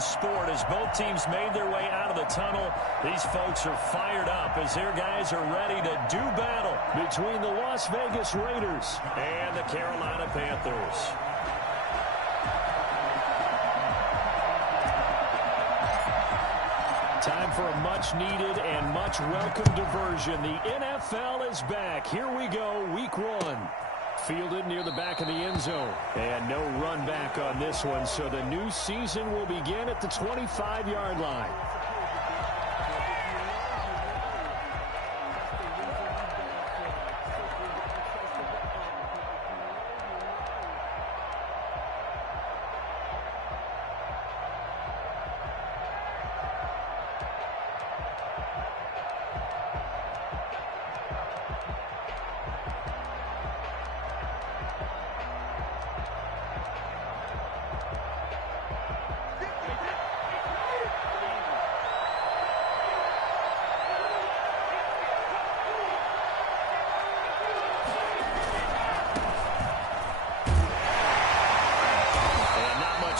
Sport as both teams made their way out of the tunnel. These folks are fired up as their guys are ready to do battle between the Las Vegas Raiders and the Carolina Panthers. Time for a much-needed and much-welcome diversion. The NFL is back. Here we go, week 1. Fielded near the back of the end zone. And no run back on this one, so the new season will begin at the 25-yard line.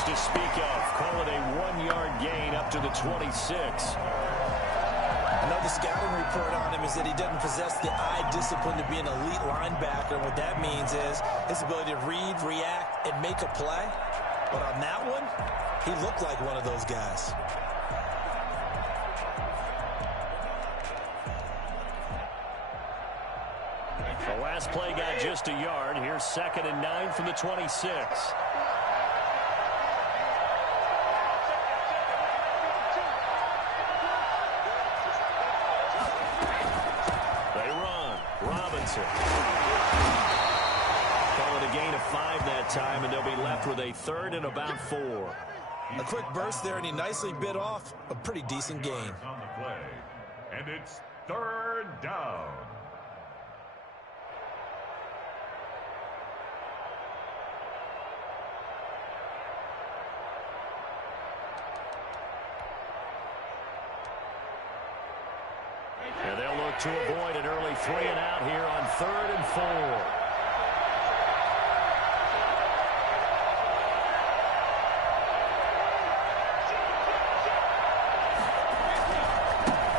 To speak of, call it a 1-yard gain up to the 26. I know the scouting report on him is that he doesn't possess the eye discipline to be an elite linebacker. What that means is his ability to read, react, and make a play. But on that one, he looked like one of those guys. The last play got just a yard. Here's 2nd and 9 from the 26. Call it a gain of 5 that time, and they'll be left with a 3rd and about 4. A quick burst there, and he nicely bit off a pretty decent gain. On the play, and it's 3rd down. And they'll look to avoid an early 3 and out here on 3rd and 4.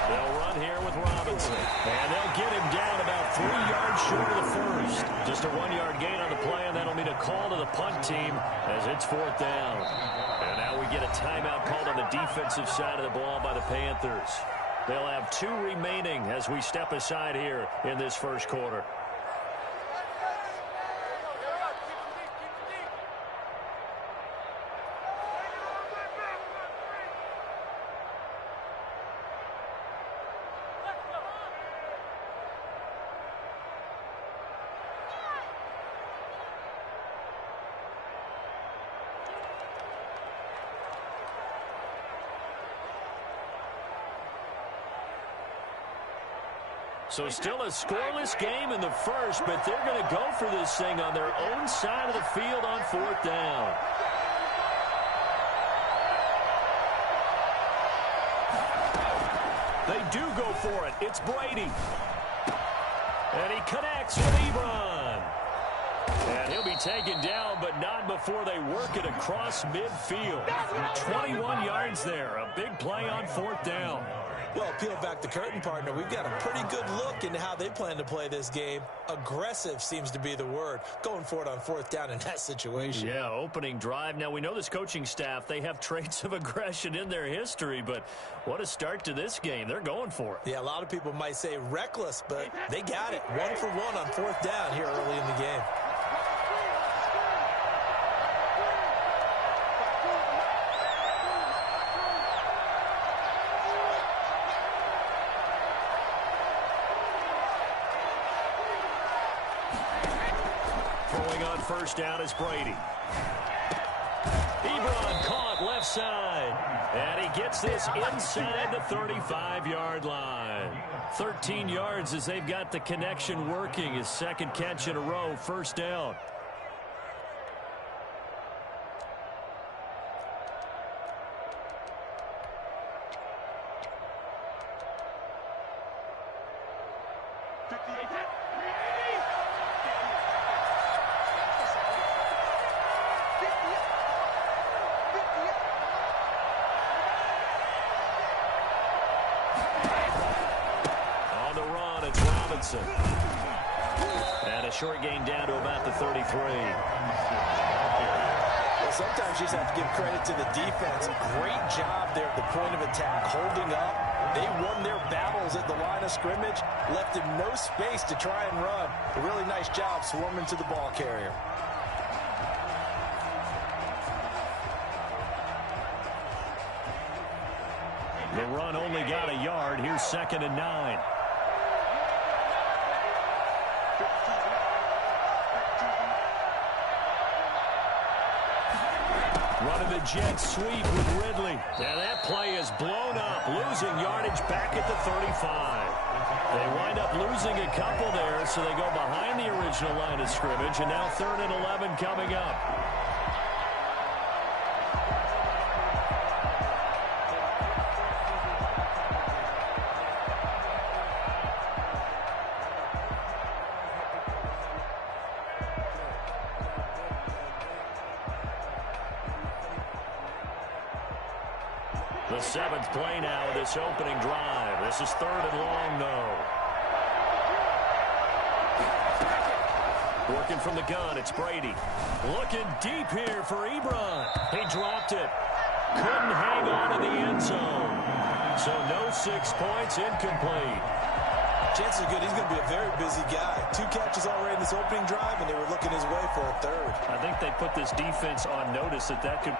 They'll run here with Robinson. And they'll get him down about 3 yards short of the first. Just a 1-yard gain on the play, and that'll mean a call to the punt team as it's 4th down. And now we get a timeout called on the defensive side of the ball by the Panthers. They'll have 2 remaining as we step aside here in this first quarter. So still a scoreless game in the first, but they're going to go for this thing on their own side of the field on 4th down. They do go for it. It's Brady. And he connects with Ebron. And he'll be taken down, but not before they work it across midfield. 21 yards there. A big play on 4th down. Well, peel back the curtain, partner. We've got a pretty good look into how they plan to play this game. Aggressive seems to be the word. Going for it on 4th down in that situation. Yeah, opening drive. Now, we know this coaching staff, they have traits of aggression in their history, but what a start to this game. They're going for it. Yeah, a lot of people might say reckless, but they got it. 1 for 1 on 4th down here early in the game. First down is Brady. Ebron caught left side. And he gets this inside the 35-yard line. 13 yards as they've got the connection working. His 2nd catch in a row, 1st down. Robinson. And a short gain down to about the 33. Well, sometimes you just have to give credit to the defense. Great job there at the point of attack, holding up. They won their battles at the line of scrimmage, left him no space to try and run. A really nice job swarming to the ball carrier. The run only got a yard. Here's 2nd and 9. Running the jet sweep with Ridley. Now that play is blown up, losing yardage back at the 35. They wind up losing a couple there, so they go behind the original line of scrimmage, and now 3rd and 11 coming up. The 7th play now of this opening drive. This is 3rd and long, though. Working from the gun, it's Brady. Looking deep here for Ebron. He dropped it. Couldn't hang on in the end zone. So no 6 points, incomplete. Chances are good he's going to be a very busy guy. 2 catches already in this opening drive, and they were looking his way for a 3rd. I think they put this defense on notice that could...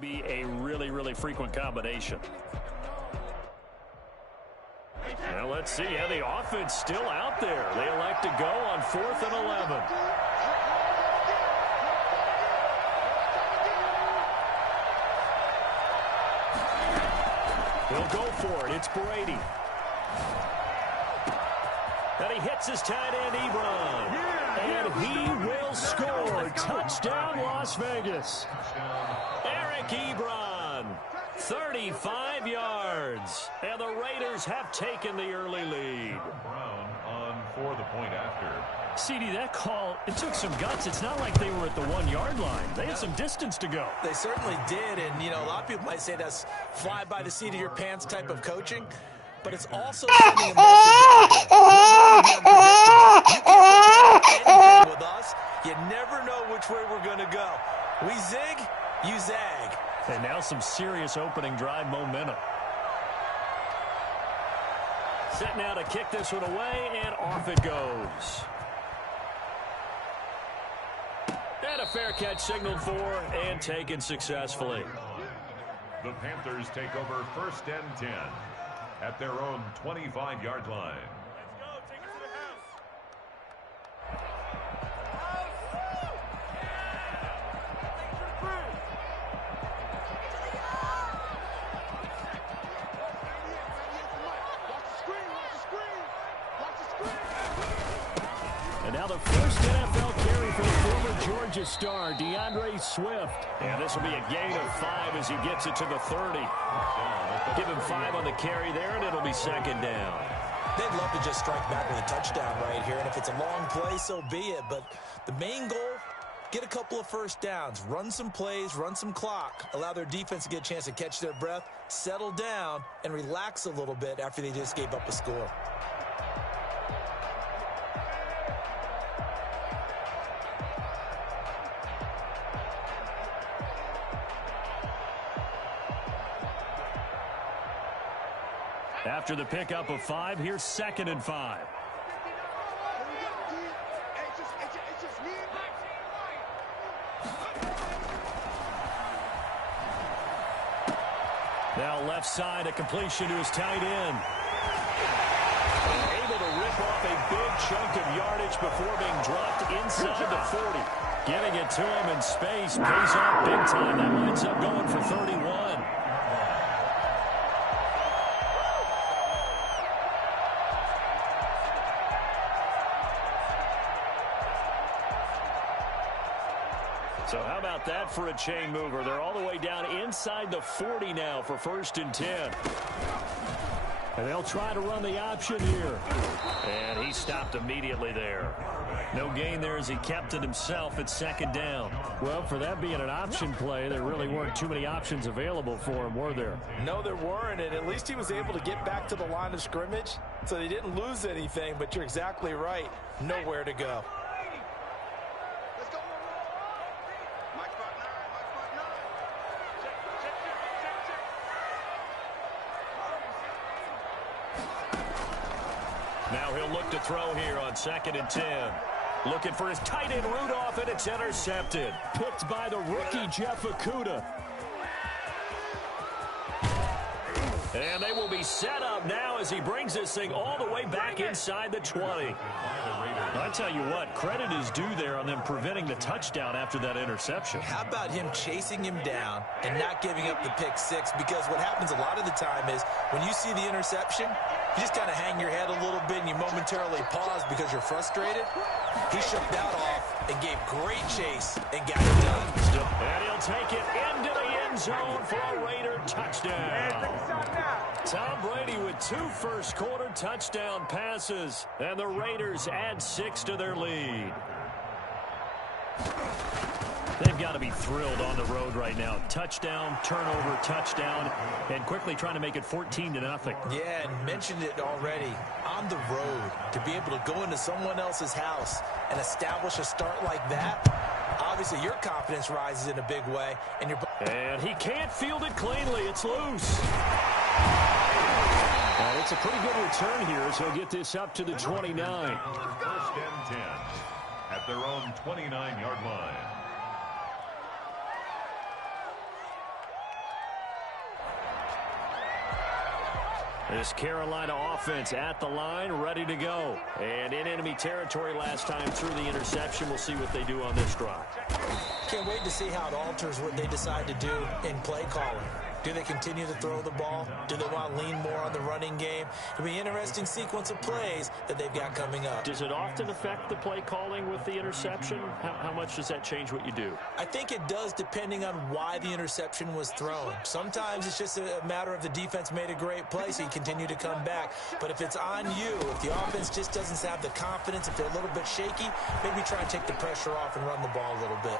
be a really frequent combination. Now let's see how the offense still out there. They elect to go on 4th and 11. He'll go for it. It's Brady. And he hits his tight end, Ebron. And he will score. Touchdown, Las Vegas. Eric Ebron, 35 yards. And the Raiders have taken the early lead. Brown on for the point after. CD, that call, it took some guts. It's not like they were at the 1-yard line. They had some distance to go. They certainly did. And, you know, a lot of people might say that's fly by the seat of your pants type of coaching. But it's also sending a message out with us. You never know which way we're going to go. We zig, you zag. And now some serious opening drive momentum. Set now to kick this one away, and off it goes. And a fair catch signaled for and taken successfully. The Panthers take over 1st and 10 at their own 25-yard line. And now the first NFL carry for the former Georgia star, DeAndre Swift. And this will be a gain of 5 as he gets it to the 30. Give him 5 on the carry there, and it'll be 2nd down. They'd love to just strike back with a touchdown right here, and if it's a long play, so be it. But the main goal, get a couple of first downs, run some plays, run some clock, allow their defense to get a chance to catch their breath, settle down, and relax a little bit after they just gave up a score. After the pickup of 5, here's 2nd and 5. Now left side, a completion to his tight end. Able to rip off a big chunk of yardage before being dropped inside the 40. Getting it to him in space pays off big time. That winds up going for 31. So how about that for a chain mover? They're all the way down inside the 40 now for 1st and 10. And they'll try to run the option here. And he stopped immediately there. No gain there as he kept it himself at 2nd down. Well, for that being an option play, there really weren't too many options available for him, were there? No, there weren't, and at least he was able to get back to the line of scrimmage, so they didn't lose anything, but you're exactly right. Nowhere to go. Now he'll look to throw here on 2nd and 10. Looking for his tight end Rudolph, and it's intercepted. Picked by the rookie Jeff Okudah. And they will be set up now as he brings this thing all the way back inside the 20. I tell you what, credit is due there on them preventing the touchdown after that interception. How about him chasing him down and not giving up the pick 6? Because what happens a lot of the time is when you see the interception, you just kind of hang your head a little bit and you momentarily pause because you're frustrated. He shook that off and gave great chase and got it done. And he'll take it into the end zone for a Raider touchdown. Tom Brady with 2 first-quarter touchdown passes, and the Raiders add 6 to their lead. They've got to be thrilled on the road right now. Touchdown, turnover, touchdown, and quickly trying to make it 14-0. Yeah, and mentioned it already. On the road, to be able to go into someone else's house and establish a start like that, obviously your confidence rises in a big way. And he can't field it cleanly. It's loose. And it's a pretty good return here as he'll get this up to the 29. 1st and 10 at their own 29-yard line. This Carolina offense at the line, ready to go. And in enemy territory last time through the interception. We'll see what they do on this drive. Can't wait to see how it alters what they decide to do in play calling. Do they continue to throw the ball? Do they want to lean more on the running game? It'll be an interesting sequence of plays that they've got coming up. Does it often affect the play calling with the interception? How much does that change what you do? I think it does depending on why the interception was thrown. Sometimes it's just a matter of the defense made a great play, so you continue to come back. But if it's on you, if the offense just doesn't have the confidence, if they're a little bit shaky, maybe try and take the pressure off and run the ball a little bit.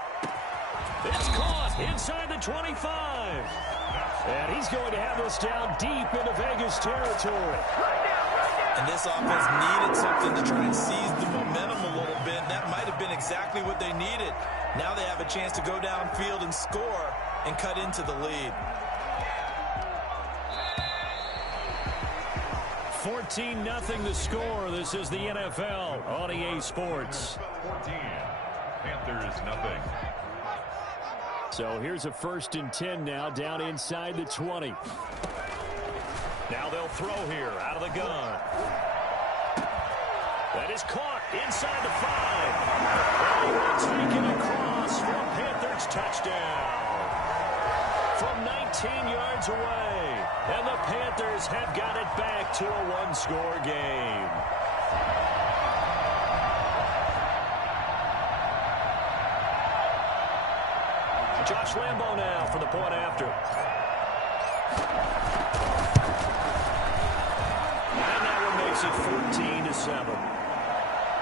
It's caught inside the 25. And he's going to have this down deep into Vegas territory. And this offense needed something to try and seize the momentum a little bit. That might have been exactly what they needed. Now they have a chance to go downfield and score. and cut into the lead. 14-0 the score. This is the NFL on EA Sports. 14. Panthers nothing. So here's a 1st and 10 now, down inside the 20. Now they'll throw here out of the gun. That is caught inside the 5. And he will take it across for a Panthers touchdown. From 19 yards away. And the Panthers have got it back to a one-score game. Josh Lambo now for the point after. And that one makes it 14-7.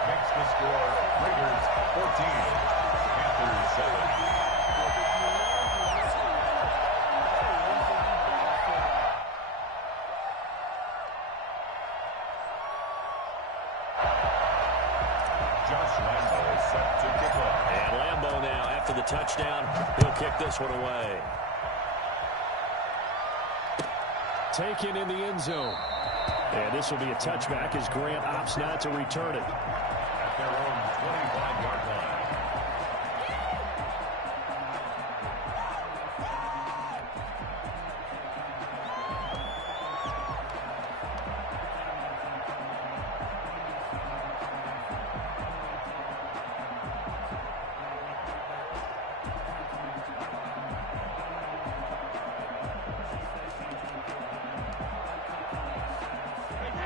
Makes the score Raiders 14, Panthers 7. The touchdown, he'll kick this one away. Taken in the end zone. And this will be a touchback as Grant opts not to return it. At their own 25-yard line.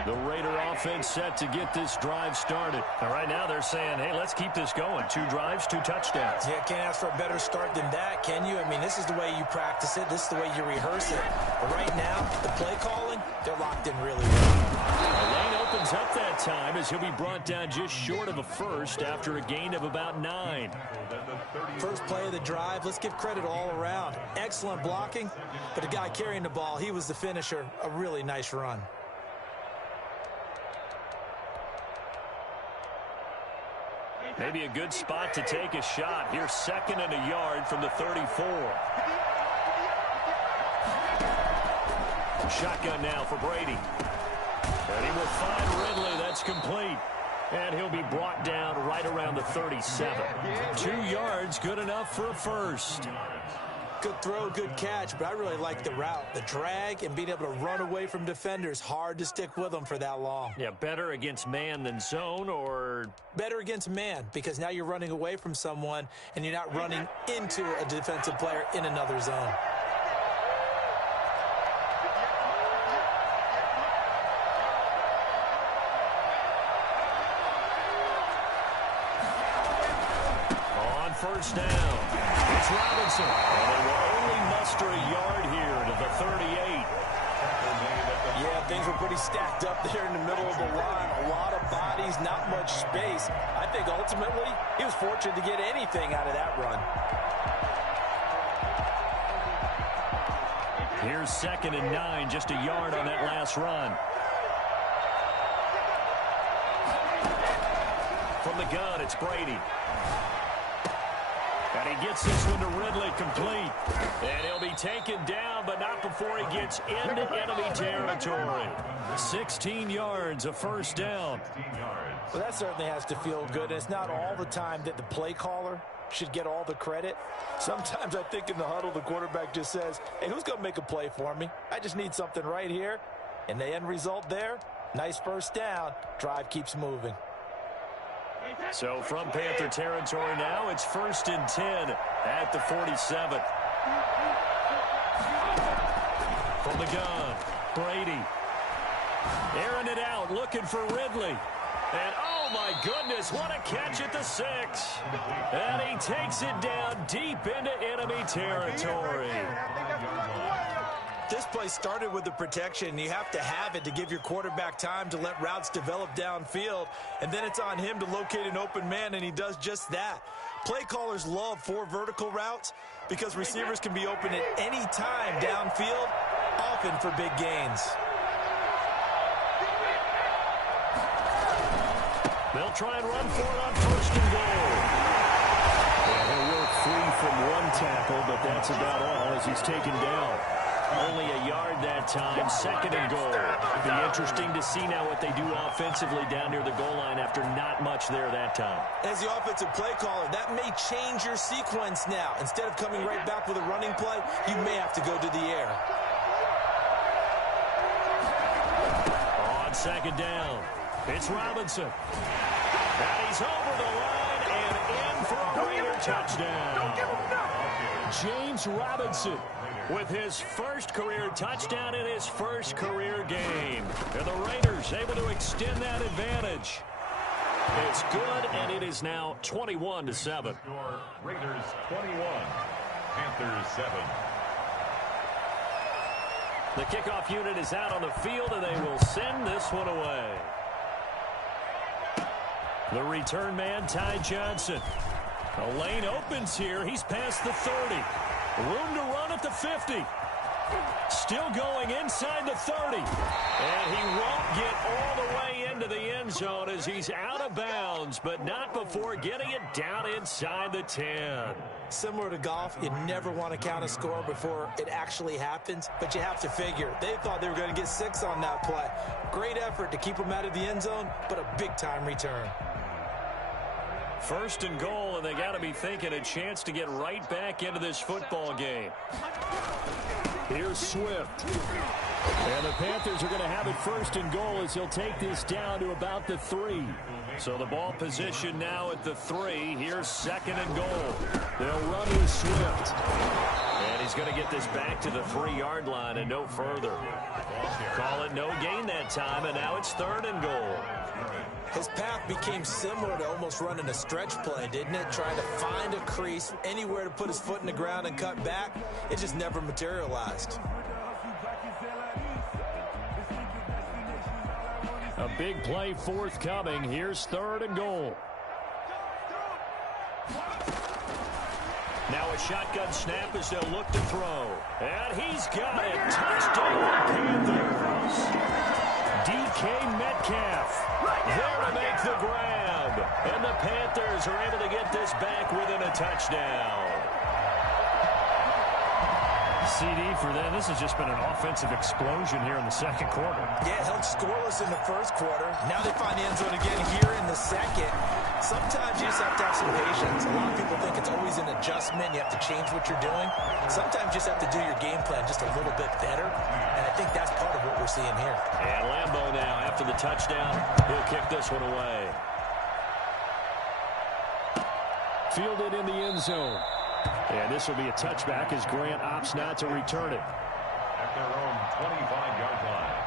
The Raider offense set to get this drive started. And right now they're saying, hey, let's keep this going. 2 drives, 2 touchdowns. Yeah, can't ask for a better start than that, can you? I mean, this is the way you practice it. This is the way you rehearse it. But right now, the play calling, they're locked in really well. The lane opens up that time as he'll be brought down just short of a first after a gain of about 9. First play of the drive, let's give credit all around. Excellent blocking, but the guy carrying the ball, he was the finisher. A really nice run. Maybe a good spot to take a shot. Here's 2nd and a yard from the 34. Shotgun now for Brady. And he will find Ridley. That's complete. And he'll be brought down right around the 37. 2 yards, good enough for a first. Good throw, good catch, but I really like the route. The drag and being able to run away from defenders, hard to stick with them for that long. Yeah, better against man than zone, or? Better against man, because now you're running away from someone and you're not running into a defensive player in another zone. On first down, it's Robinson. And they will only muster a yard here to the 38. Yeah, things were pretty stacked up there in the middle of the line. A lot of bodies, not much space. I think ultimately he was fortunate to get anything out of that run. Here's 2nd and 9, just a yard on that last run. From the gun, it's Brady. And he gets this one to Ridley complete. And he'll be taken down, but not before he gets into enemy territory. 16 yards, a first down. Well, that certainly has to feel good. It's not all the time that the play caller should get all the credit. Sometimes I think in the huddle, the quarterback just says, hey, who's going to make a play for me? I just need something right here. And the end result there, nice first down. Drive keeps moving. So from Panther territory now, it's 1st and 10 at the 47. From the gun, Brady. Airing it out, looking for Ridley. And oh my goodness, what a catch at the 6. And he takes it down deep into enemy territory. This play started with the protection. You have to have it to give your quarterback time to let routes develop downfield. And then it's on him to locate an open man, and he does just that. Play callers love 4 vertical routes because receivers can be open at any time downfield, often for big gains. They'll try and run for it on 1st and goal. And he'll work free from one tackle, but that's about all as he's taken down. Only a yard that time, second and goal. It'll be interesting to see now what they do offensively down near the goal line after not much there that time. As the offensive play caller, that may change your sequence now. Instead of coming right back with a running play, you may have to go to the air. On second down, it's Robinson. And he's over the line and in for a Raider touchdown. James Robinson with his first career touchdown in his first career game. And the Raiders able to extend that advantage. It's good, and it is now 21-7. Raiders 21, Panthers 7. The kickoff unit is out on the field, and they will send this one away. The return man, Ty Johnson. A lane opens here. He's past the 30. Room to run at the 50. Still going inside the 30. And he won't get all the way into the end zone as he's out of bounds, but not before getting it down inside the 10. Similar to golf, you never want to count a score before it actually happens, but you have to figure. They thought they were going to get 6 on that play. Great effort to keep them out of the end zone, but a big-time return. First and goal, and they got to be thinking a chance to get right back into this football game. Here's Swift. And the Panthers are going to have it first and goal as he'll take this down to about the 3. So the ball position now at the 3. Here's second and goal. They'll run with Swift. And he's going to get this back to the 3-yard line and no further. Call it no gain that time, and now it's third and goal. His path became similar to almost running a stretch play, didn't it? Trying to find a crease, anywhere to put his foot in the ground and cut back. It just never materialized. A big play forthcoming. Here's third and goal. Now a shotgun snap as they'll look to throw. And he's got it. Touchdown Panthers. DK Metcalf there to make the grab. And the Panthers are able to get this back within a touchdown. CD for them. This has just been an offensive explosion here in the second quarter. Yeah, held scoreless in the first quarter. Now they find the end zone again here in the second. Sometimes you just have to have some patience. A lot of people think it's always an adjustment. You have to change what you're doing. Sometimes you just have to do your game plan just a little bit better. And I think that's part of what we're seeing here. And Lambeau now, after the touchdown, he'll kick this one away. Fielded in the end zone. And this will be a touchback as Grant opts not to return it. At their own 25-yard line.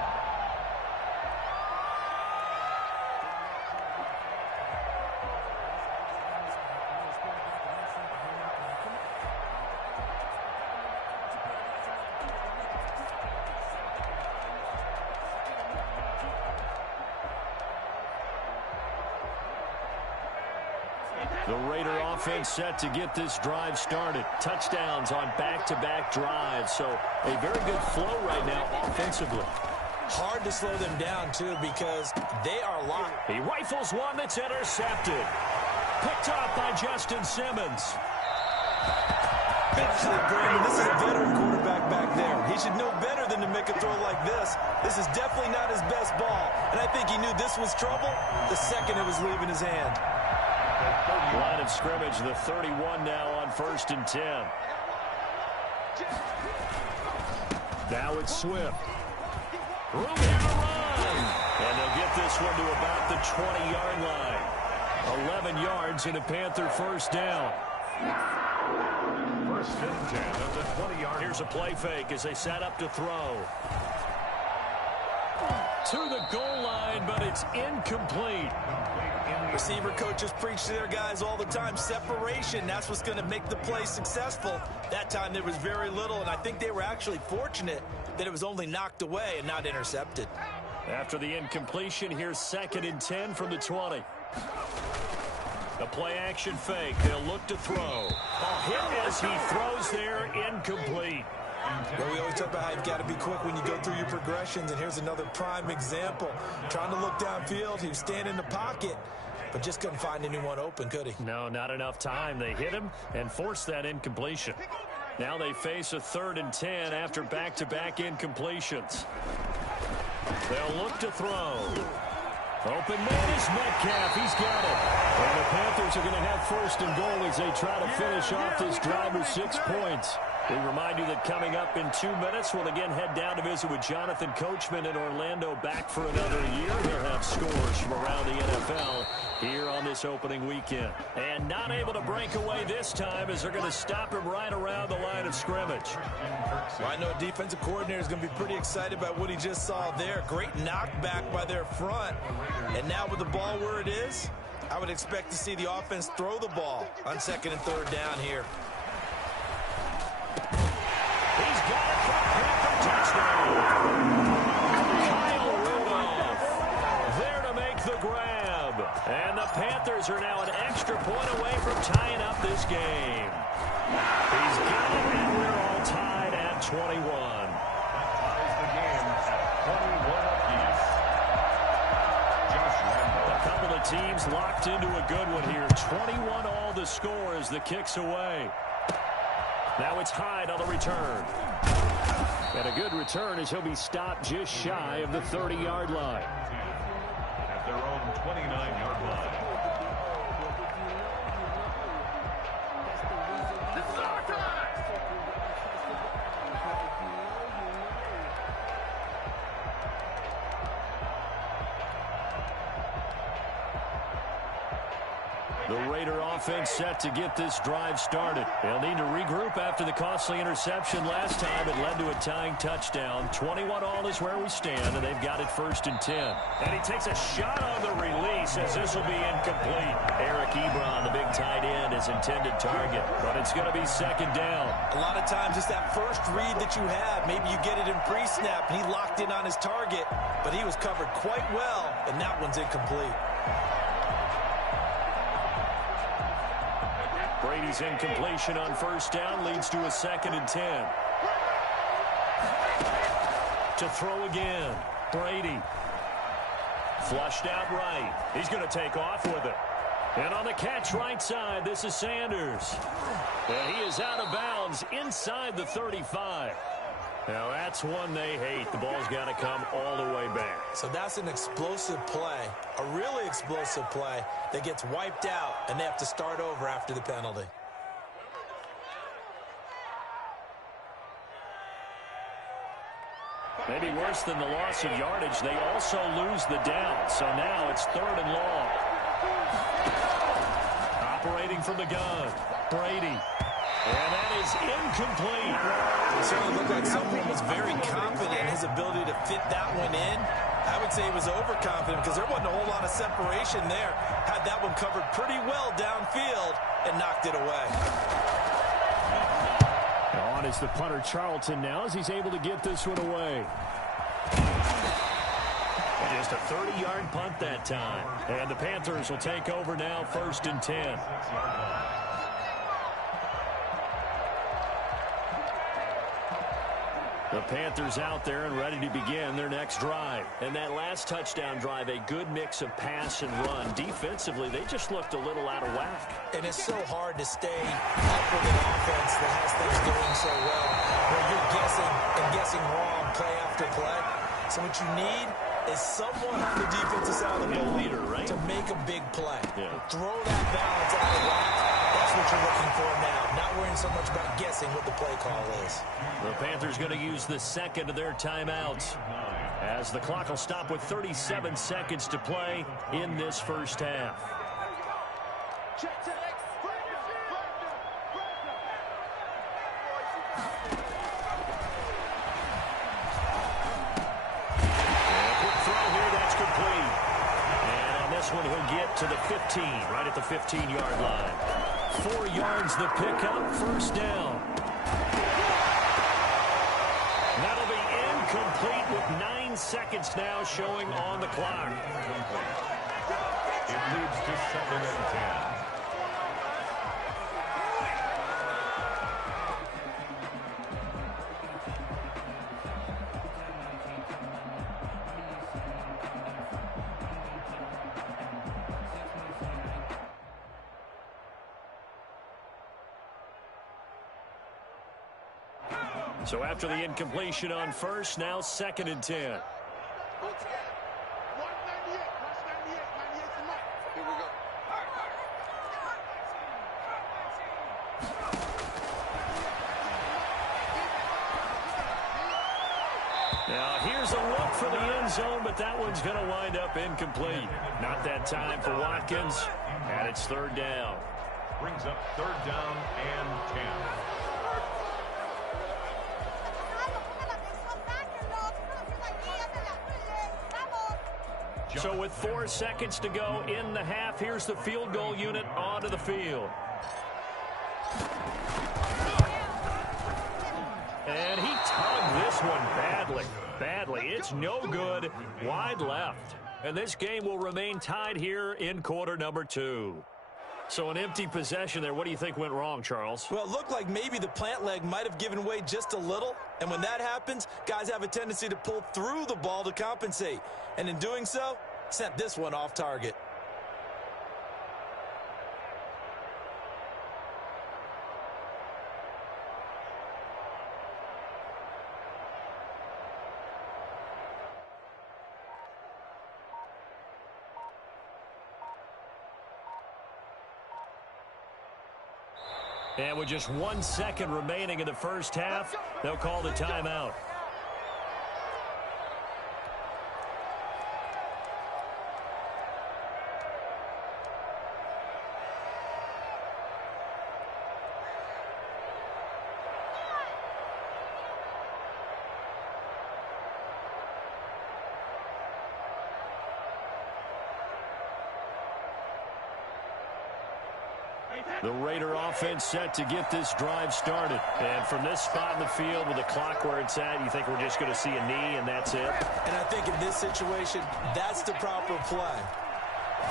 The Raider offense set to get this drive started. Touchdowns on back-to-back drives. So a very good flow right now offensively. Hard to slow them down, too, because they are locked. He rifles one that's intercepted. Picked up by Justin Simmons. Actually, Brandon, this is a veteran quarterback back there. He should know better than to make a throw like this. This is definitely not his best ball. And I think he knew this was trouble the second it was leaving his hand. Line of scrimmage, the 31 now on 1st and 10. Now it's Swift. Room here to run. And they'll get this one to about the 20-yard line. 11 yards and a Panther first down. First and 10 at the 20-yard. Here's a play fake as they set up to throw. To the goal line, but it's incomplete. Receiver coaches preach to their guys all the time. Separation, that's what's going to make the play successful. That time there was very little, and I think they were actually fortunate that it was only knocked away and not intercepted. After the incompletion, here's 2nd and 10 from the 20. A play-action fake. They'll look to throw. A hit as he throws there, incomplete. Well, we always talk about how you've got to be quick when you go through your progressions, and here's another prime example. Trying to look downfield, he was standing in the pocket, but just couldn't find anyone open, could he? No, not enough time. They hit him and forced that incompletion. Now they face a 3rd and 10 after back-to-back incompletions. They'll look to throw. Open man is Metcalf. He's got it. And the Panthers are going to have 1st and goal as they try to finish off this drive with 6 points. We remind you that coming up in 2 minutes, we'll again head down to visit with Jonathan Coachman in Orlando, back for another year. He'll have scores from around the NFL here on this opening weekend. And not able to break away this time as they're going to stop him right around the line of scrimmage. Well, I know a defensive coordinator is going to be pretty excited about what he just saw there. Great knockback by their front. And now with the ball where it is, I would expect to see the offense throw the ball on 2nd and 3rd down here. He's got it for a Panther touchdown. Kyle Rudolph there to make the grab. And the Panthers are now an extra point away from tying up this game. He's got it, and we're all tied at 21. That ties the game at 21 apiece. Josh Lambo. A couple of teams locked into a good one here. 21 all the score as the kick's away. Now it's Hyde on the return. And a good return as he'll be stopped just shy of the 30-yard line. At their own 29-yard line. The Raider offense set to get this drive started. They'll need to regroup after the costly interception last time. It led to a tying touchdown. 21 all is where we stand, and they've got it 1st and 10. And he takes a shot on the release as this will be incomplete. Eric Ebron, the big tight end, is intended target, but it's going to be 2nd down. A lot of times it's that first read that you have. Maybe you get it in pre-snap. He locked in on his target, but he was covered quite well, and that one's incomplete. Brady's incompletion on 1st down leads to a 2nd and 10. To throw again. Brady. Flushed out right. He's going to take off with it. And on the catch right side, this is Sanders. And he is out of bounds inside the 35. Now that's one they hate. The ball's got to come all the way back. So that's an explosive play, a really explosive play that gets wiped out, and they have to start over after the penalty. Maybe worse than the loss of yardage, they also lose the down. So now it's 3rd and long. Operating from the gun, Brady. And that is incomplete. It certainly looked like someone was very confident in his ability to fit that one in. I would say he was overconfident because there wasn't a whole lot of separation there. Had that one covered pretty well downfield and knocked it away. On is the punter Charlton now as he's able to get this one away. Just a 30-yard punt that time. And the Panthers will take over now, 1st and 10. The Panthers out there and ready to begin their next drive. And that last touchdown drive, a good mix of pass and run. Defensively, they just looked a little out of whack. And it's so hard to stay up with an offense that has things going so well, where you're guessing wrong play after play. So what you need is someone on the defensive side of the ball, leader, right? to make a big play. Yeah. Throw that balance out of whack. That's what you're looking for now. Not worrying so much about guessing what the play call is. The Panthers going to use the 2nd of their timeouts as the clock will stop with 37 seconds to play in this 1st half. One he'll get to the 15, right at the 15-yard line. 4 yards the pickup, 1st down. That'll be incomplete with 9 seconds now showing on the clock. It leads to 2nd and 10. So after the incompletion on first, now 2nd and 10. Now, here's a look for the end zone, but that one's going to wind up incomplete. Not that time for Watkins, and it's 3rd down. Brings up 3rd down and 10. So with 4 seconds to go in the half, here's the field goal unit onto the field. And he tugged this one badly. It's no good. Wide left. And this game will remain tied here in quarter number 2. So an empty possession there. What do you think went wrong, Charles? Well, it looked like maybe the plant leg might have given way just a little. And when that happens, guys have a tendency to pull through the ball to compensate. And in doing so, sent this one off target. And with just 1 second remaining in the first half, they'll call the timeout. The Raider offense set to get this drive started. And from this spot in the field with the clock where it's at, you think we're just going to see a knee and that's it? And I think in this situation, that's the proper play.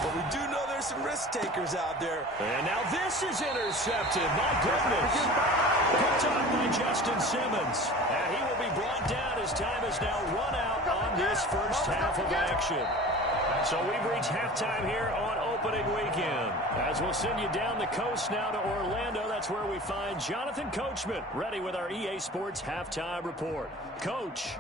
But we do know there's some risk takers out there. And now this is intercepted. My goodness. Picked off by Justin Simmons. And he will be brought down as time is now run out on this first half of action. So we've reached halftime here on opening weekend. As we'll send you down the coast now to Orlando, that's where we find Jonathan Coachman ready with our EA Sports halftime report. Coach.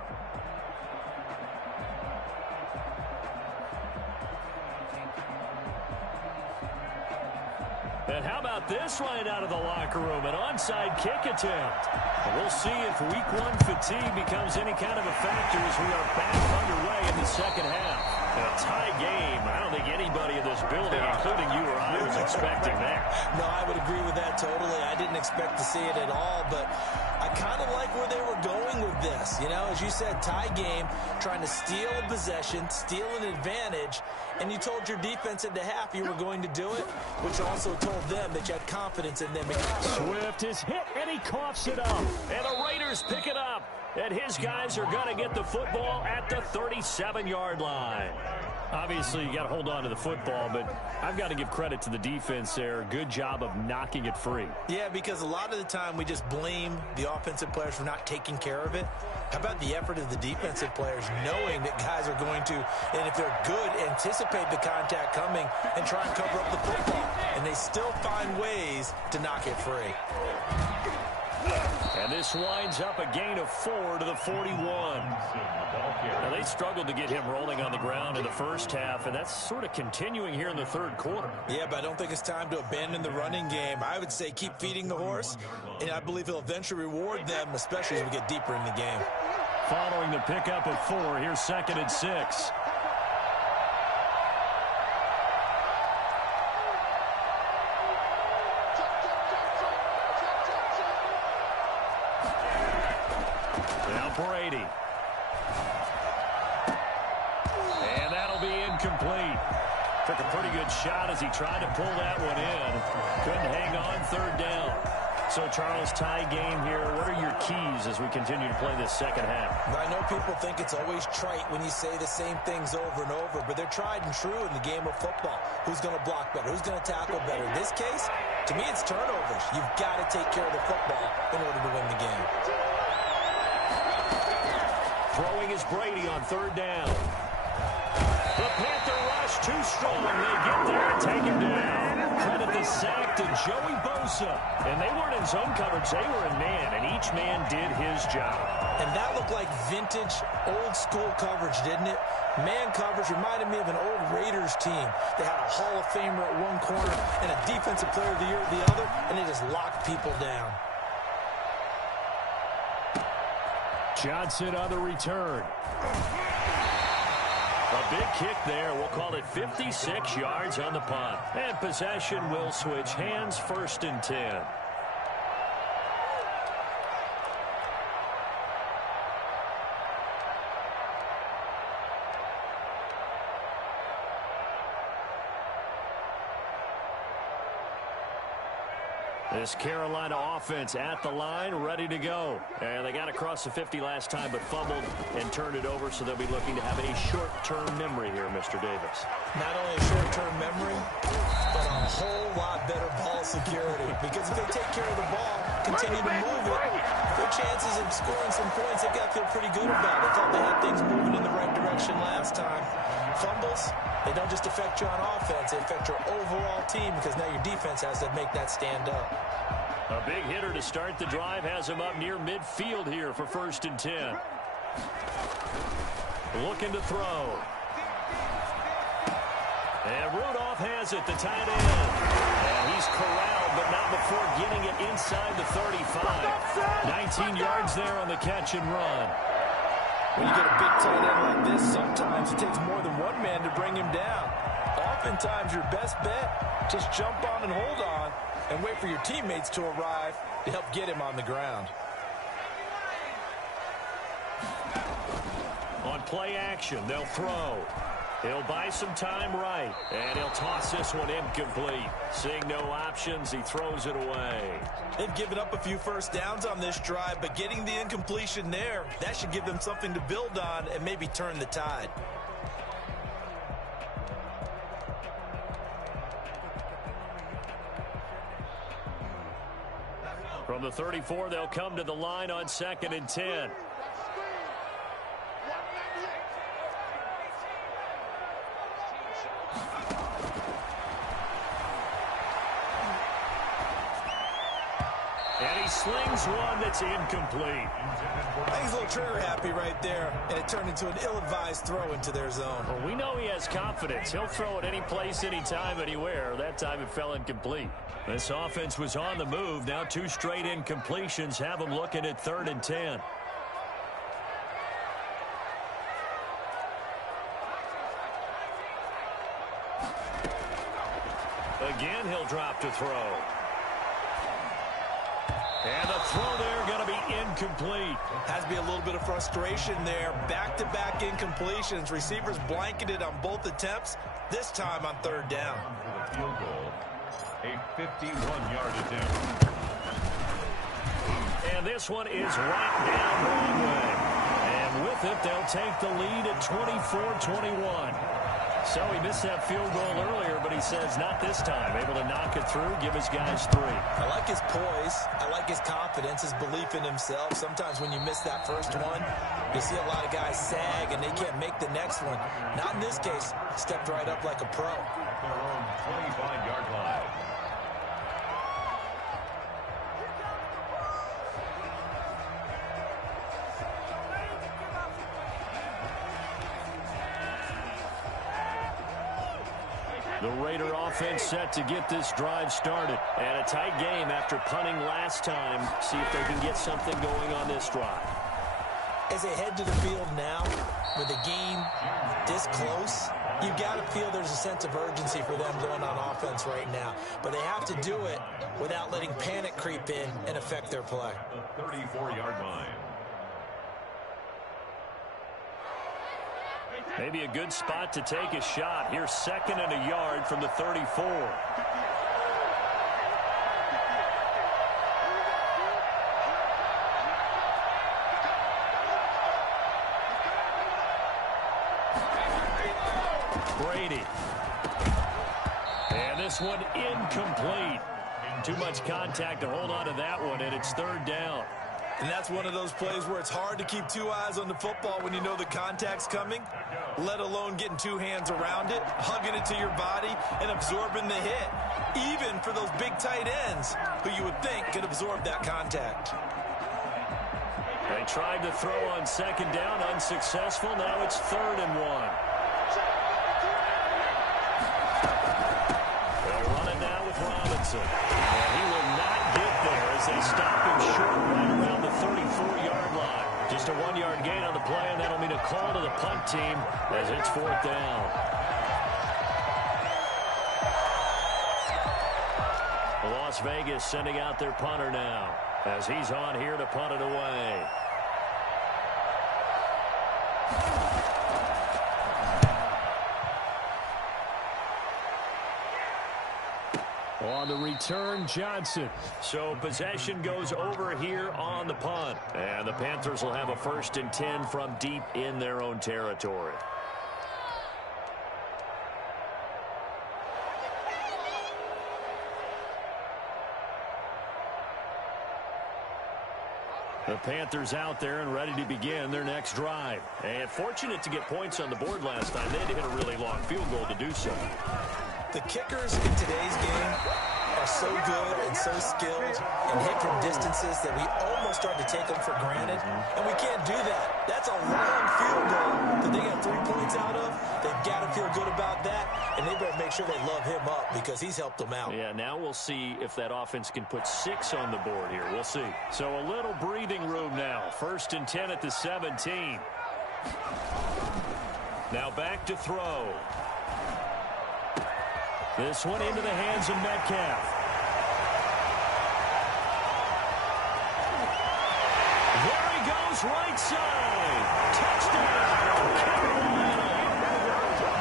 And how about this right out of the locker room? An onside kick attempt. And we'll see if week 1 fatigue becomes any kind of a factor as we are back underway in the second half. A tie game. I don't think anybody in this building, including you or I, was expecting that. No, I would agree with that totally. I didn't expect to see it at all, but I kind of like where they were going with this. You know, as you said, tie game, trying to steal a possession, steal an advantage, and you told your defense at the half you were going to do it, which also told them that you had confidence in them. Swift is hit, and he coughs it up. And the Raiders pick it up. And his guys are going to get the football at the 37-yard line. Obviously, you got to hold on to the football, but I've got to give credit to the defense there. Good job of knocking it free. Yeah, because a lot of the time we just blame the offensive players for not taking care of it. How about the effort of the defensive players knowing that guys are going to, and if they're good, anticipate the contact coming and try and cover up the football. And they still find ways to knock it free. And this winds up a gain of 4 to the 41. Now, they struggled to get him rolling on the ground in the first half, and that's sort of continuing here in the third quarter. Yeah, but I don't think it's time to abandon the running game. I would say keep feeding the horse, and I believe he'll eventually reward them, especially as we get deeper in the game. Following the pickup of 4, here's 2nd and 6. Brady. And that'll be incomplete. Took a pretty good shot as he tried to pull that one in. Couldn't hang on, 3rd down. So, Charles, tie game here. What are your keys as we continue to play this second half? I know people think it's always trite when you say the same things over and over, but they're tried and true in the game of football. Who's going to block better? Who's going to tackle better? In this case, to me, it's turnovers. You've got to take care of the football in order to win the game. Throwing is Brady on 3rd down. The Panther rush It's too strong. They get there and take him down. Credit the sack to Joey Bosa. And they weren't in zone coverage. They were in man, and each man did his job. And that looked like vintage, old-school coverage, didn't it? Man coverage reminded me of an old Raiders team. They had a Hall of Famer at one corner and a Defensive Player of the Year at the other, and they just locked people down. Johnson on the return. A big kick there. We'll call it 56 yards on the punt. And possession will switch hands, 1st and 10. This Carolina offense at the line, ready to go. And they got across the 50 last time, but fumbled and turned it over, so they'll be looking to have a short-term memory here, Mr. Davis. Not only a short-term memory, but a whole lot better ball security. Because if they take care of the ball, continue to move it, their chances of scoring some points, they've got to feel pretty good about it. They thought they had things moving in the right direction last time. Fumbles, they don't just affect you on offense, they affect your overall team because now your defense has to make that stand up. A big hitter to start the drive has him up near midfield here for 1st and 10. Looking to throw. And Rudolph has it, the tight end. And he's corralled, but not before getting it inside the 35. 19 yards there on the catch and run. When you get a big tight end like this, sometimes it takes more than one man to bring him down. Oftentimes, your best bet, just jump on and hold on and wait for your teammates to arrive to help get him on the ground. On play action, they'll throw. He'll buy some time right, and he'll toss this one incomplete. Seeing no options, he throws it away. They've given up a few first downs on this drive, but getting the incompletion there, that should give them something to build on and maybe turn the tide. From the 34, they'll come to the line on 2nd and 10. And he slings one that's incomplete. I think he's a little trigger happy right there, and it turned into an ill-advised throw into their zone. Well, we know he has confidence. He'll throw it any place, anytime, anywhere. That time it fell incomplete. This offense was on the move. Now 2 straight incompletions have them looking at 3rd and 10. Again, he'll drop to throw. And the throw there going to be incomplete. Has to be a little bit of frustration there. Back-to-back incompletions. Receivers blanketed on both attempts, this time on 3rd down. Field goal, a 51-yard attempt. And this one is right down wrong way. And with it, they'll take the lead at 24-21. So he missed that field goal earlier, but he says not this time. Able to knock it through, give his guys 3. I like his poise. I like his confidence, his belief in himself. Sometimes when you miss that first one, you see a lot of guys sag and they can't make the next one. Not in this case. Stepped right up like a pro. At their own 25-yard line. The Raider offense set to get this drive started. And a tight game after punting last time. See if they can get something going on this drive. As they head to the field now, with the game this close, you've got to feel there's a sense of urgency for them going on offense right now. But they have to do it without letting panic creep in and affect their play. The 34-yard line. Maybe a good spot to take a shot. Here's 2nd and a yard from the 34. Brady. And this one incomplete. Too much contact to hold on to that one, and it's 3rd down. And that's one of those plays where it's hard to keep two eyes on the football when you know the contact's coming, let alone getting two hands around it, hugging it to your body, and absorbing the hit, even for those big tight ends who you would think could absorb that contact. They tried to throw on second down, unsuccessful. Now it's 3rd and 1. They'll run it now with Robinson. And he will not get there as they stop him short right around the 34-yard line. Just a 1-yard gain on the play, and that'll mean a call to the punt team as it's 4th down. Las Vegas sending out their punter now as he's on here to punt it away. On the return, Johnson. So possession goes over here on the punt. And the Panthers will have a 1st and 10 from deep in their own territory. The Panthers out there and ready to begin their next drive. And fortunate to get points on the board last time. They had to hit a really long field goal to do so. The kickers in today's game are so good and so skilled and hit from distances that we almost start to take them for granted. And we can't do that. That's a long field goal that they got 3 points out of. They've got to feel good about that, and they better make sure they love him up because he's helped them out. Yeah, now we'll see if that offense can put 6 on the board here. We'll see. So a little breathing room now. 1st and 10 at the 17. Now back to throw. This one into the hands of Metcalf. There he goes, right side. Touchdown, Carolina.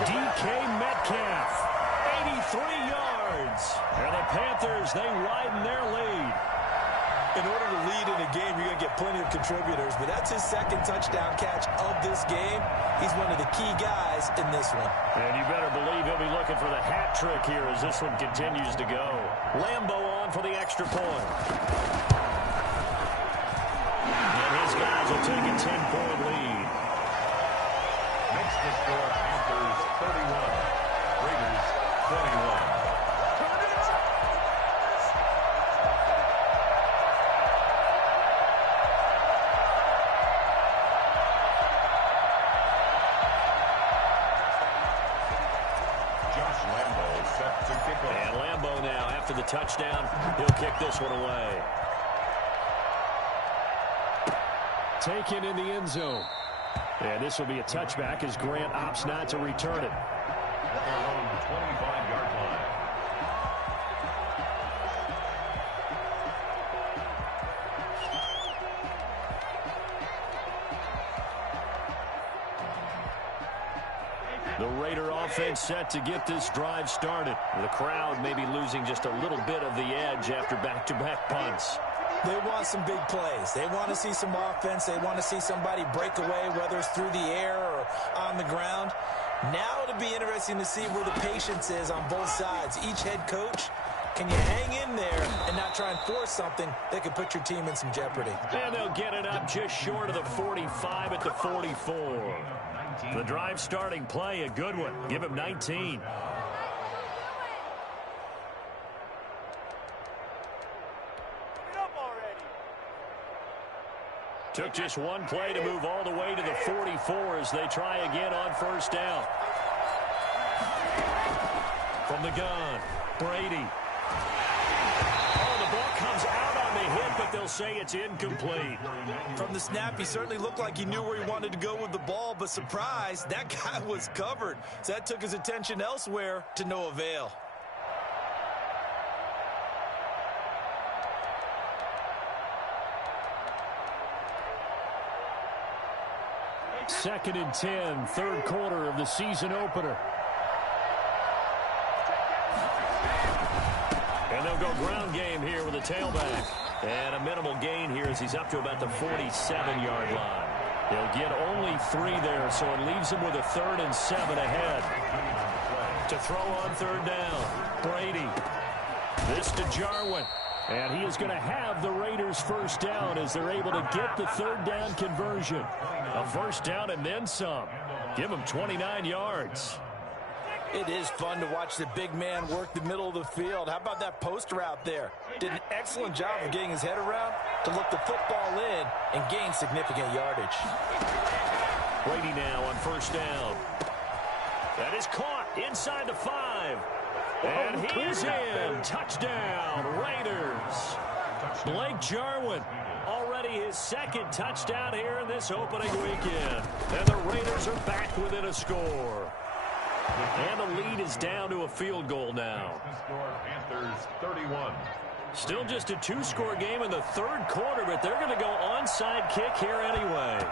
DK Metcalf, 83 yards. And the Panthers, they widen their lead. In order to lead in a game, you're going to get plenty of contributors, but that's his 2nd touchdown catch of this game. He's one of the key guys in this one. And you better believe he'll be looking for the hat trick here as this one continues to go. Lambo on for the extra point. And his guys will take a 10-point lead. Makes the score Panthers 31, Raiders 21. And Lambo now, after the touchdown, he'll kick this one away. Taken in the end zone. And this will be a touchback as Grant opts not to return it. Around the 25-yard line. The Raider offense set to get this drive started. The crowd may be losing just a little bit of the edge after back-to-back punts. They want some big plays. They want to see some offense. They want to see somebody break away, whether it's through the air or on the ground. Now it'll be interesting to see where the patience is on both sides. Each head coach, can you hang in there and not try and force something that could put your team in some jeopardy? And they'll get it up just short of the 45 at the 44. The drive starting play, a good one. Give him 19. Took just one play to move all the way to the 44 as they try again on 1st down. From the gun, Brady. Oh, the ball comes out on the hit, but they'll say it's incomplete. From the snap, he certainly looked like he knew where he wanted to go with the ball, but surprise, that guy was covered. So that took his attention elsewhere to no avail. Second and 10, 3rd quarter of the season opener. And they'll go ground game here with a tailback. And a minimal gain here as he's up to about the 47-yard line. He'll get only 3 there, so it leaves him with a 3rd and 7 ahead. To throw on 3rd down, Brady. This to Jarwin. And he is going to have the Raiders first down as they're able to get the third down conversion. A first down and then some. Give him 29 yards. It is fun to watch the big man work the middle of the field. How about that post route there? Did an excellent job of getting his head around to look the football in and gain significant yardage. Brady now on first down. That is caught inside the 5. And he is in. Touchdown, Raiders. Blake Jarwin, already his second touchdown here in this opening weekend. And the Raiders are back within a score. And the lead is down to a field goal now. Panthers 31. Still just a two-score game in the third quarter, but they're going to go onside kick here anyway.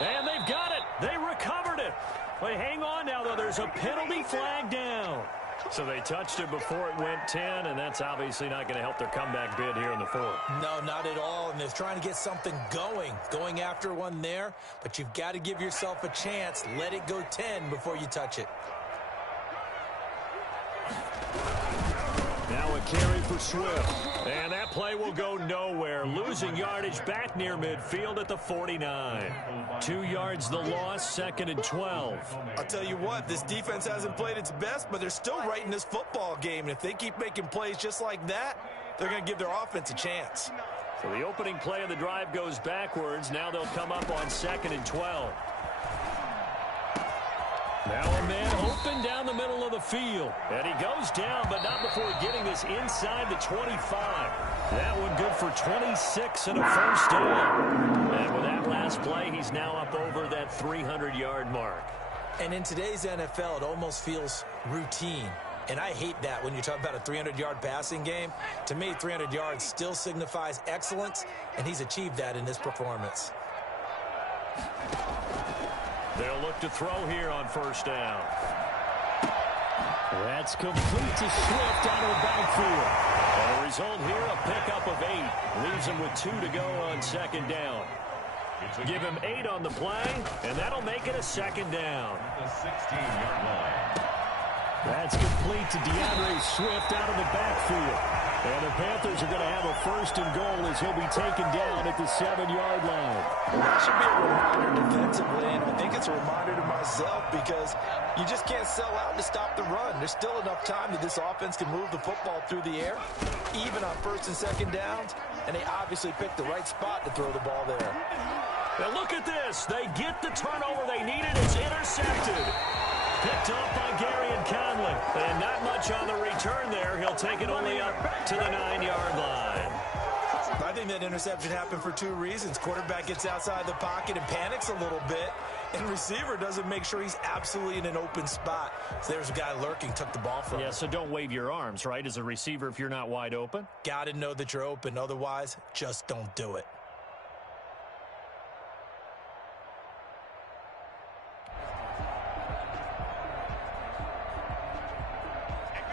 And they've got it. They recovered it. They hang on now, though. There's a penalty flag down. So they touched it before it went 10, and that's obviously not going to help their comeback bid here in the fourth. No, not at all, and they're trying to get something going after one there, but you've got to give yourself a chance. Let it go 10 before you touch it. Now a carry for Swift, and that play will go nowhere. Losing yardage back near midfield at the 49. 2 yards the loss, second and 12. I'll tell you what, this defense hasn't played its best, but they're still right in this football game. And if they keep making plays just like that, they're going to give their offense a chance. So the opening play of the drive goes backwards. Now they'll come up on second and 12. Now a man open down the middle of the field. And he goes down, but not before getting this inside the 25. That one good for 26 and a first down. And with that last play, he's now up over that 300-yard mark. And in today's NFL, it almost feels routine. And I hate that when you talk about a 300-yard passing game. To me, 300 yards still signifies excellence, and he's achieved that in this performance. They'll look to throw here on first down. That's complete to Swift out of the backfield. And the result here, a pickup of 8. Leaves him with 2 to go on second down. Give him 8 on the play, and that'll make it a second down. The 16-yard line. That's complete to DeAndre Swift out of the backfield. And the Panthers are going to have a first and goal as he'll be taken down at the 7-yard line. That should be a reminder defensively, and I think it's a reminder to myself because you just can't sell out to stop the run. There's still enough time that this offense can move the football through the air, even on first and second downs, and they obviously picked the right spot to throw the ball there. Now look at this. They get the turnover they needed. It's intercepted. Picked off by Gary and Conley. And not much on the return there. He'll take it only up to the 9-yard line. I think that interception happened for 2 reasons. Quarterback gets outside the pocket and panics a little bit. And receiver doesn't make sure he's absolutely in an open spot. So there's a guy lurking, took the ball from him. Yeah, so don't wave your arms, right, as a receiver if you're not wide open. Got to know that you're open. Otherwise, just don't do it.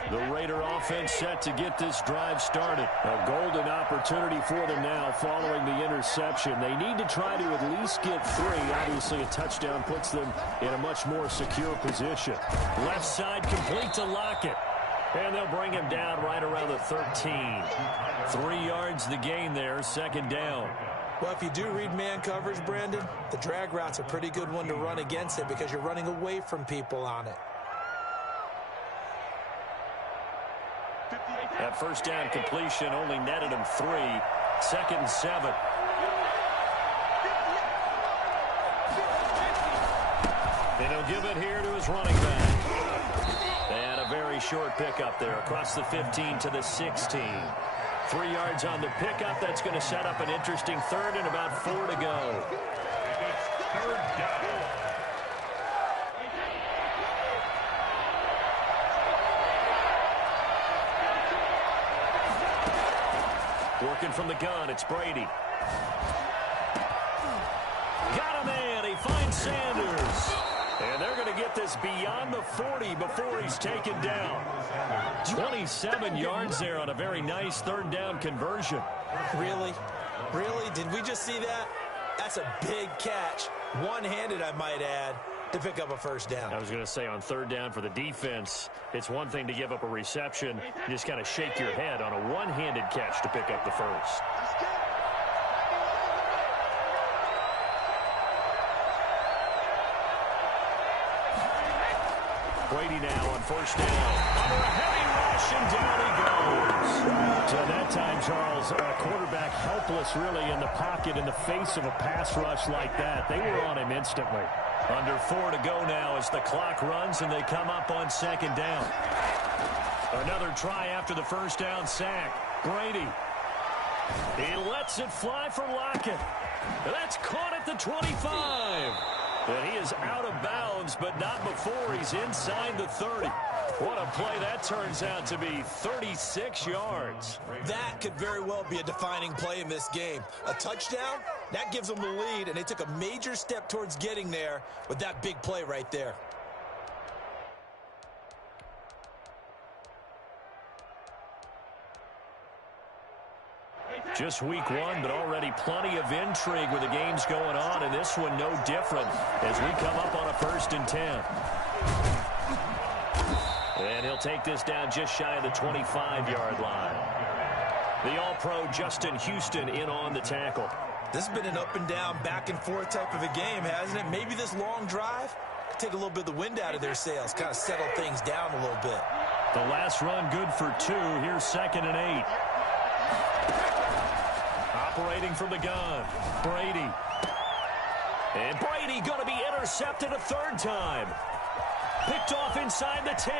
The Raider offense set to get this drive started. A golden opportunity for them now following the interception. They need to try to at least get 3. Obviously, a touchdown puts them in a much more secure position. Left side complete to Lockett. And they'll bring him down right around the 13. 3 yards the gain there, second down. Well, if you do read man coverage, Brandon, the drag route's a pretty good one to run against it because you're running away from people on it. That first down completion only netted him 3. Second and 7. And he'll give it here to his running back. And a very short pickup there across the 15 to the 16. 3 yards on the pickup. That's going to set up an interesting third and about 4 to go. Third down. Working from the gun, it's Brady. Got him in. He finds Sanders. And they're going to get this beyond the 40 before he's taken down. 27 yards there on a very nice third down conversion. Really? Really? Did we just see that? That's a big catch. One-handed, I might add. to pick up a first down. I was going to say, on third down for the defense, it's one thing to give up a reception. You just kind of shake your head on a one-handed catch to pick up the first. Brady now on first down. Under a heavy rush, and down he goes. So that time, Charles, a quarterback helpless really in the pocket in the face of a pass rush like that. They were on him instantly. Under 4 to go now as the clock runs, and they come up on second down. Another try after the first down sack. Brady. He lets it fly for Lockett. That's caught at the 25. And he is out of bounds, but not before he's inside the 30. What a play that turns out to be, 36 yards. That could very well be a defining play in this game. A touchdown, that gives them the lead, and they took a major step towards getting there with that big play right there. Just week 1, but already plenty of intrigue with the games going on, and this one no different as we come up on a 1st and 10. And he'll take this down just shy of the 25-yard line. The All-Pro Justin Houston in on the tackle. This has been an up-and-down, back-and-forth type of a game, hasn't it? Maybe this long drive could take a little bit of the wind out of their sails, kind of settle things down a little bit. The last run good for 2. Here's 2nd and 8. Operating from the gun, Brady. And Brady going to be intercepted a 3rd time. Picked off inside the 10.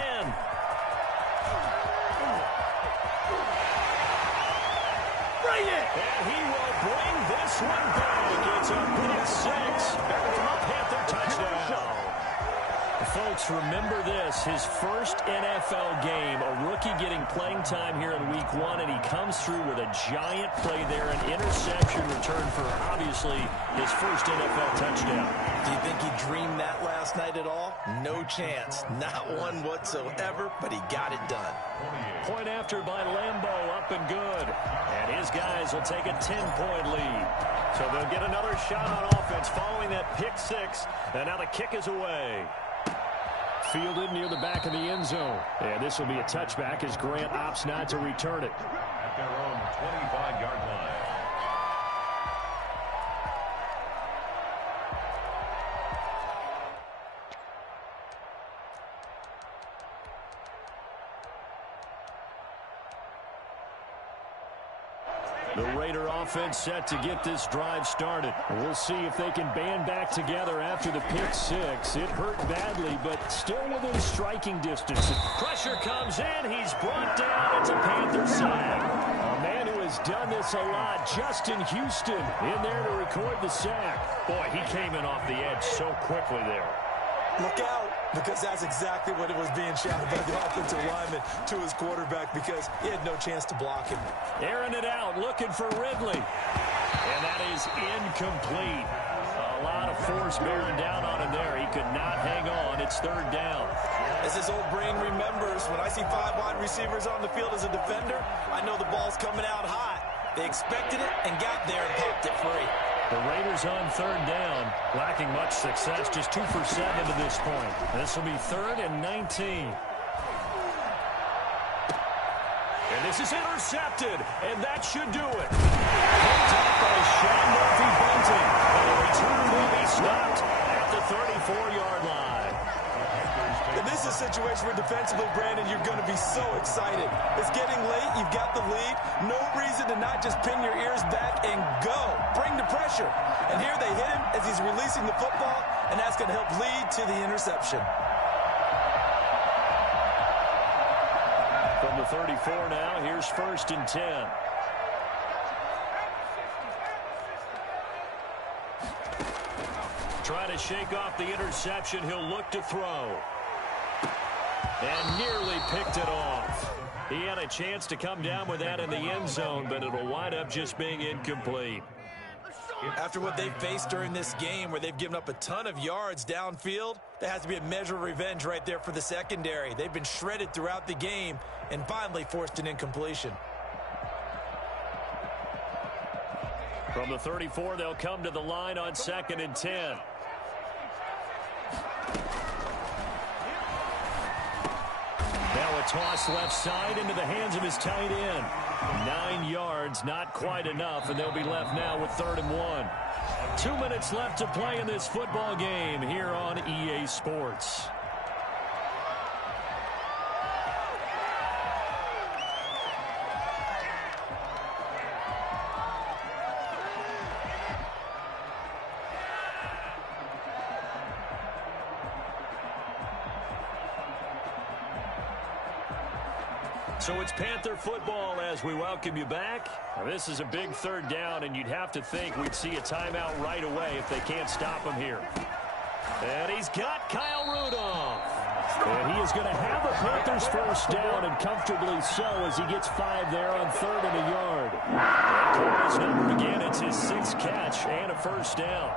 Bring it! And he will bring this one back. It's a pick 6. Panther touchdown. Folks, remember this, his first NFL game, a rookie getting playing time here in week 1, and he comes through with a giant play there, an interception return for, obviously, his first NFL touchdown. Do you think he dreamed that last night at all? No chance. Not one whatsoever, but he got it done. Point after by Lambeau, up and good. And his guys will take a 10-point lead. So they'll get another shot on offense following that pick 6, and now the kick is away. Fielded near the back of the end zone. And this will be a touchback as Grant opts not to return it. At their own 25-yard line. The Raider offense set to get this drive started. We'll see if they can band back together after the pick 6. It hurt badly, but still within striking distance. Pressure comes in. He's brought down. It's a Panther sack. A man who has done this a lot, Justin Houston, in there to record the sack. Boy, he came in off the edge so quickly there. Look out, because that's exactly what it was being shouted by the offensive lineman to his quarterback, because he had no chance to block him. Airing it out, looking for Ridley. And that is incomplete. A lot of force bearing down on him there. He could not hang on. It's 3rd down. As his old brain remembers, when I see 5 wide receivers on the field as a defender, I know the ball's coming out hot. They expected it and got there and popped it free. The Raiders on 3rd down, lacking much success, just 2 for 7 to this point. This will be 3rd and 19. And this is intercepted, and that should do it. Picked up by Sean Murphy-Bunting, and the return will be stopped at the 34-yard line. And this is a situation where defensively, Brandon, you're going to be so excited. It's getting late. You've got the lead. No reason to not just pin your ears back and go. Bring the pressure. And here they hit him as he's releasing the football, and that's going to help lead to the interception. From the 34 now, here's 1st and 10. Trying to shake off the interception. He'll look to throw. And nearly picked it off. He had a chance to come down with that in the end zone, but it'll wind up just being incomplete. After what they've faced during this game, where they've given up a ton of yards downfield, there has to be a measure of revenge right there for the secondary. They've been shredded throughout the game and finally forced an incompletion. From the 34, they'll come to the line on 2nd and 10. Now a toss left side into the hands of his tight end. 9 yards, not quite enough, and they'll be left now with 3rd and 1. 2 minutes left to play in this football game here on EA Sports. So it's Panther football as we welcome you back. Now, this is a big 3rd down, and you'd have to think we'd see a timeout right away if they can't stop him here. And he's got Kyle Rudolph. And he is going to have the Panthers 1st down, and comfortably so as he gets 5 there on 3rd and a yard. And Cole's number again, it's his 6th catch and a 1st down.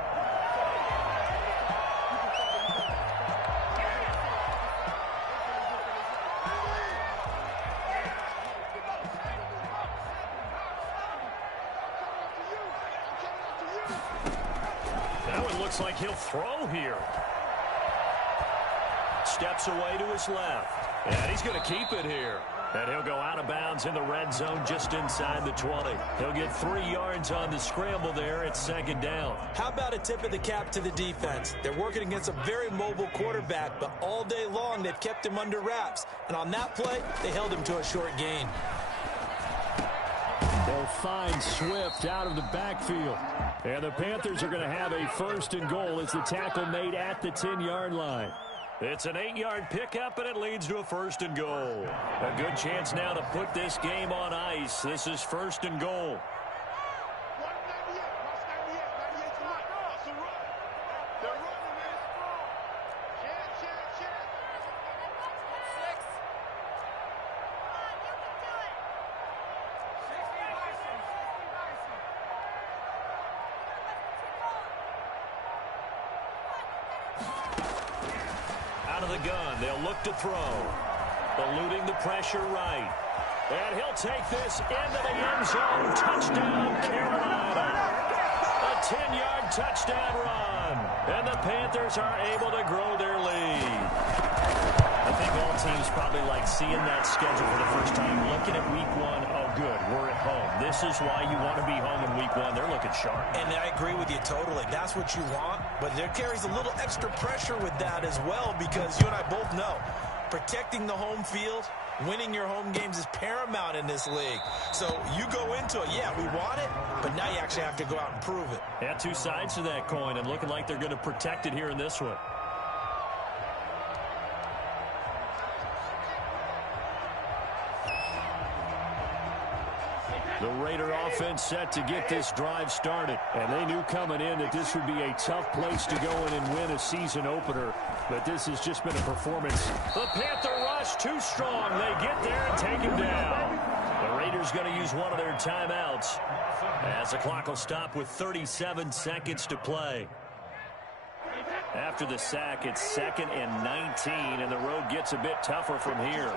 Looks like he'll throw here. Steps away to his left. And he's going to keep it here. And he'll go out of bounds in the red zone just inside the 20. He'll get 3 yards on the scramble there at 2nd down. How about a tip of the cap to the defense? They're working against a very mobile quarterback, but all day long they've kept him under wraps. And on that play, they held him to a short gain. They'll find Swift out of the backfield. And the Panthers are going to have a 1st and goal as the tackle made at the 10-yard line. It's an 8-yard pickup, and it leads to a 1st and goal. A good chance now to put this game on ice. This is 1st and goal. Out of the gun, they'll look to throw. Eluding the pressure right. And he'll take this into the end zone. Touchdown, Carolina. A 10-yard touchdown run. And the Panthers are able to grow their lead. I think all teams probably like seeing that schedule for the first time. Looking at week 1, oh good, we're at home. This is why you want to be home in week 1. They're looking sharp. And I agree with you totally. That's what you want. But there carries a little extra pressure with that as well, because you and I both know protecting the home field, winning your home games is paramount in this league. So you go into it, yeah, we want it, but now you actually have to go out and prove it. Yeah, 2 sides to that coin, and looking like they're going to protect it here in this one. The Raider offense set to get this drive started. And they knew coming in that this would be a tough place to go in and win a season opener. But this has just been a performance. The Panther rush too strong. They get there and take him down. The Raiders going to use one of their timeouts as the clock will stop with 37 seconds to play. After the sack, it's 2nd and 19, and the road gets a bit tougher from here.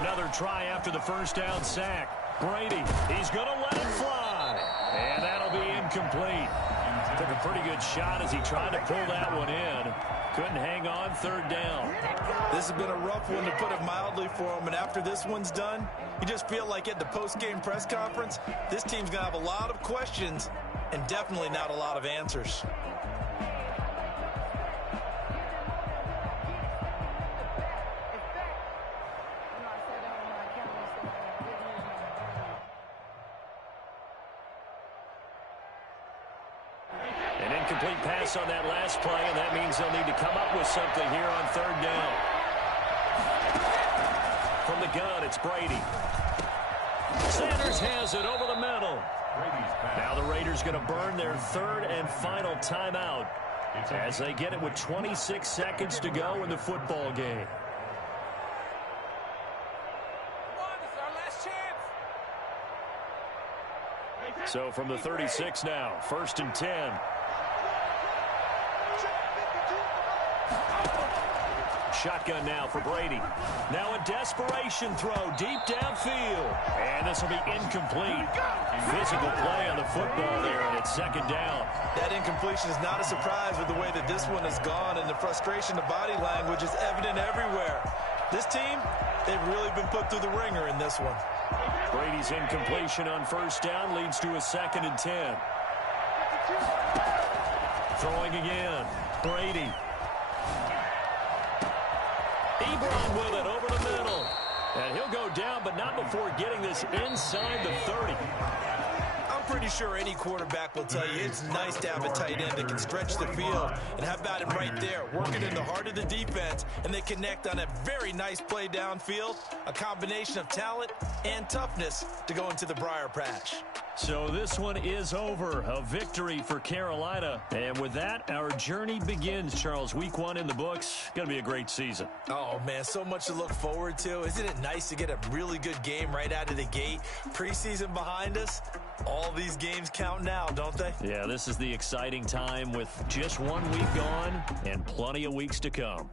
Another try after the 1st down sack. Brady, he's going to let it fly. And that'll be incomplete. Took a pretty good shot as he tried to pull that one in. Couldn't hang on 3rd down. This has been a rough one, to put it mildly, for him. And after this one's done, you just feel like at the post-game press conference, this team's going to have a lot of questions and definitely not a lot of answers. Complete pass on that last play, and that means they'll need to come up with something here on 3rd down. From the gun, it's Brady. Sanders has it over the middle. Now the Raiders going to burn their 3rd and final timeout as they get it with 26 seconds to go in the football game. So from the 36 now, 1st and 10. Shotgun now for Brady. Now a desperation throw deep downfield. And the this will be incomplete. Physical play on the football there, and it's second down. That incompletion is not a surprise with the way that this one has gone, and the frustration of body language is evident everywhere. This team, they've really been put through the ringer in this one. Brady's incompletion on first down leads to a 2nd and 10. Throwing again. Brady. Ebron with it over the middle. And he'll go down, but not before getting this inside the 30. I'm pretty sure any quarterback will tell you it's nice to have a tight end that can stretch the field. And how about him right there, working in the heart of the defense, and they connect on a very nice play downfield, a combination of talent and toughness to go into the briar patch. So this one is over. A victory for Carolina. And with that, our journey begins, Charles. Week 1 in the books. Going to be a great season. Oh, man, so much to look forward to. Isn't it nice to get a really good game right out of the gate? Preseason behind us. All these games count now, don't they? Yeah, this is the exciting time with just 1 week gone and plenty of weeks to come.